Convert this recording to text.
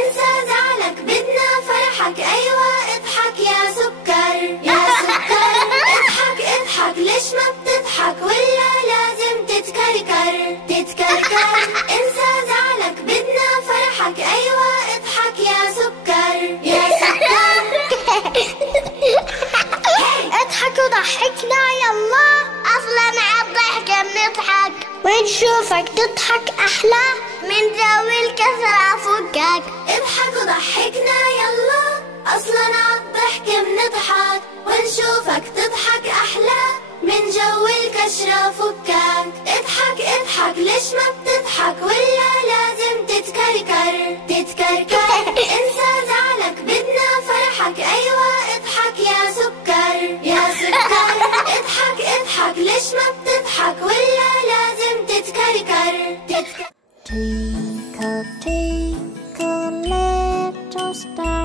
انسى زعلك بدنا فرحك، أيوة اضحك يا سكر يا سكر. اضحك اضحك ليش ما بتضحك، ولا لازم تتكركر تتكركر. انسى زعلك بدنا فرحك، أيوة اضحك يا سكر يا سكر. اضحك وضحكنا يلا، اصلا عالضحك بنضحك، ونشوفك تضحك احلى من ذوي الكسرة فكك. اضحك وضحكنا يلا، اصلا عالضحك بنضحك، ونشوفك تضحك احلى من جو الكشرة فكك. اضحك اضحك ليش ما بتضحك، ولا لازم تتكركر تتكركر. انسى زعلك بدنا فرحك، ايوه اضحك يا سكر يا سكر. اضحك اضحك ليش ما بتضحك، ولا لازم تتكركر تتكركر. Twinkle, twinkle, little star.